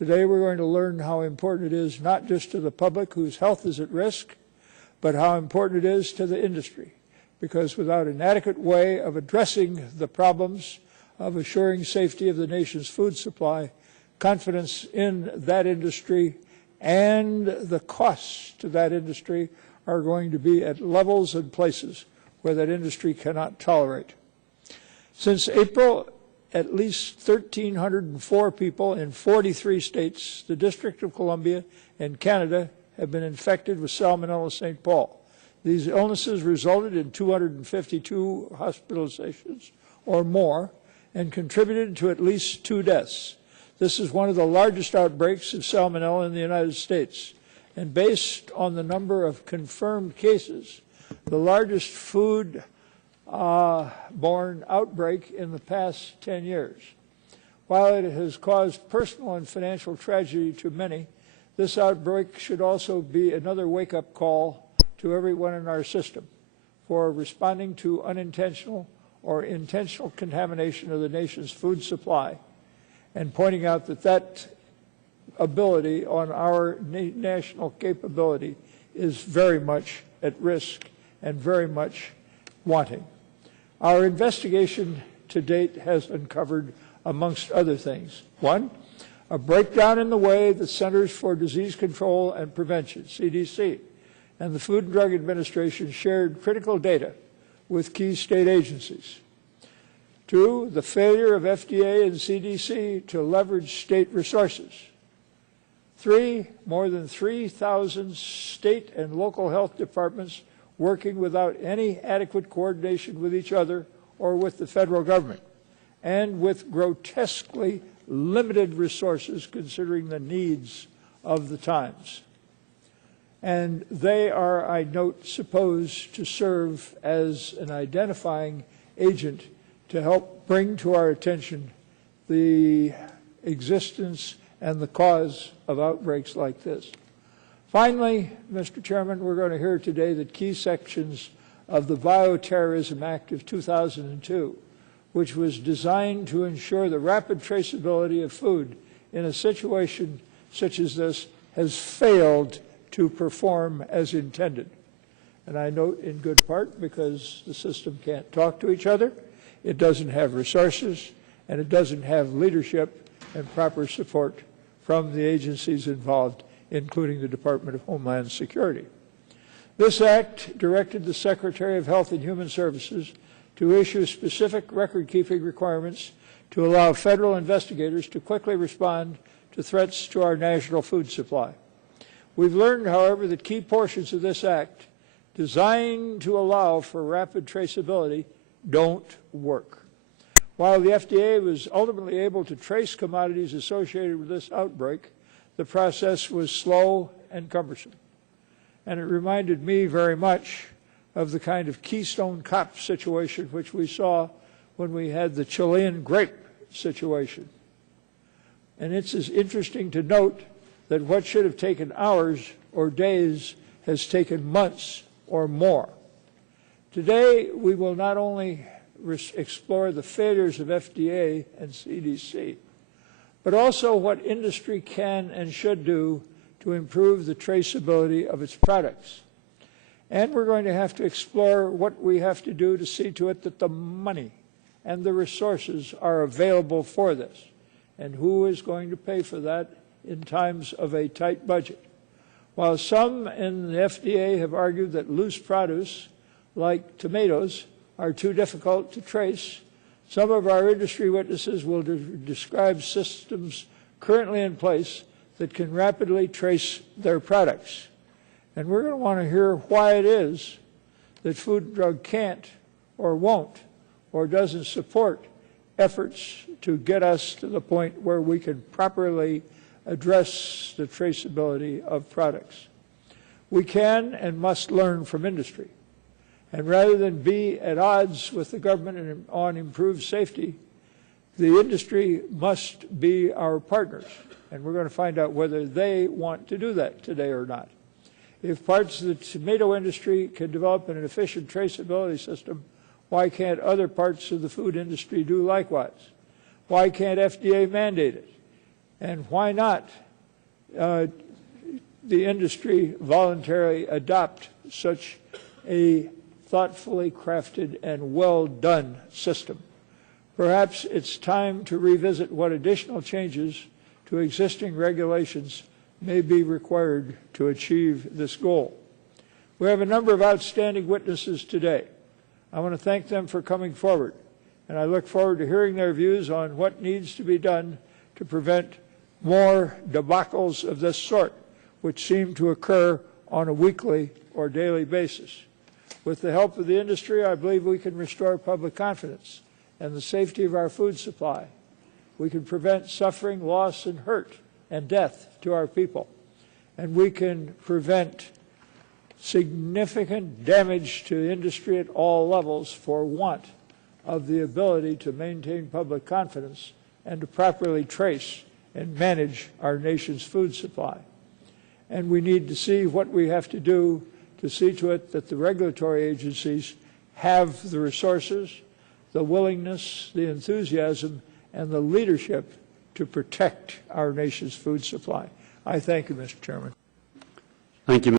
Today we're going to learn how important it is not just to the public whose health is at risk, but how important it is to the industry. Because without an adequate way of addressing the problems of assuring safety of the nation's food supply, confidence in that industry and the costs to that industry are going to be at levels and places where that industry cannot tolerate. Since April, at least 1,304 people in 43 states, the District of Columbia, and Canada have been infected with Salmonella St. Paul. These illnesses resulted in 252 hospitalizations or more and contributed to at least 2 deaths. This is one of the largest outbreaks of Salmonella in the United States. And based on the number of confirmed cases, the largest food-borne outbreak in the past 10 years. While it has caused personal and financial tragedy to many, this outbreak should also be another wake-up call to everyone in our system for responding to unintentional or intentional contamination of the nation's food supply, and pointing out that that ability on our national capability is very much at risk and very much wanting. Our investigation to date has uncovered, amongst other things, 1, a breakdown in the way the Centers for Disease Control and Prevention, CDC, and the Food and Drug Administration shared critical data with key state agencies. 2, the failure of FDA and CDC to leverage state resources. 3, more than 3,000 state and local health departments working without any adequate coordination with each other or with the federal government, and with grotesquely limited resources considering the needs of the times. And they are, I note, supposed to serve as an identifying agent to help bring to our attention the existence and the cause of outbreaks like this. Finally, Mr. Chairman, we're going to hear today that key sections of the Bioterrorism Act of 2002, which was designed to ensure the rapid traceability of food in a situation such as this, has failed to perform as intended. And I note in good part because the system can't talk to each other, it doesn't have resources, and it doesn't have leadership and proper support from the agencies involved, including the Department of Homeland Security. This act directed the Secretary of Health and Human Services to issue specific record-keeping requirements to allow federal investigators to quickly respond to threats to our national food supply. We've learned, however, that key portions of this act, designed to allow for rapid traceability, don't work. While the FDA was ultimately able to trace commodities associated with this outbreak, the process was slow and cumbersome. And it reminded me very much of the kind of Keystone Cop situation which we saw when we had the Chilean grape situation. And it's as interesting to note that what should have taken hours or days has taken months or more. Today, we will not only explore the failures of FDA and CDC, but also what industry can and should do to improve the traceability of its products. And we're going to have to explore what we have to do to see to it that the money and the resources are available for this, and who is going to pay for that in times of a tight budget. While some in the FDA have argued that loose produce, like tomatoes, are too difficult to trace, some of our industry witnesses will describe systems currently in place that can rapidly trace their products. And we're going to want to hear why it is that Food and Drug can't or won't or doesn't support efforts to get us to the point where we can properly address the traceability of products. We can and must learn from industry. And rather than be at odds with the government on improved safety, the industry must be our partners. And we're going to find out whether they want to do that today or not. If parts of the tomato industry can develop an efficient traceability system, why can't other parts of the food industry do likewise? Why can't FDA mandate it? And why not the industry voluntarily adopt such a thoughtfully crafted and well-done system? Perhaps it's time to revisit what additional changes to existing regulations may be required to achieve this goal. We have a number of outstanding witnesses today. I want to thank them for coming forward, and I look forward to hearing their views on what needs to be done to prevent more debacles of this sort, which seem to occur on a weekly or daily basis. With the help of the industry, I believe we can restore public confidence and the safety of our food supply. We can prevent suffering, loss, and hurt and death to our people. And we can prevent significant damage to industry at all levels for want of the ability to maintain public confidence and to properly trace and manage our nation's food supply. And we need to see what we have to do to see to it that the regulatory agencies have the resources, the willingness, the enthusiasm, and the leadership to protect our nation's food supply. I thank you, Mr. Chairman. Thank you.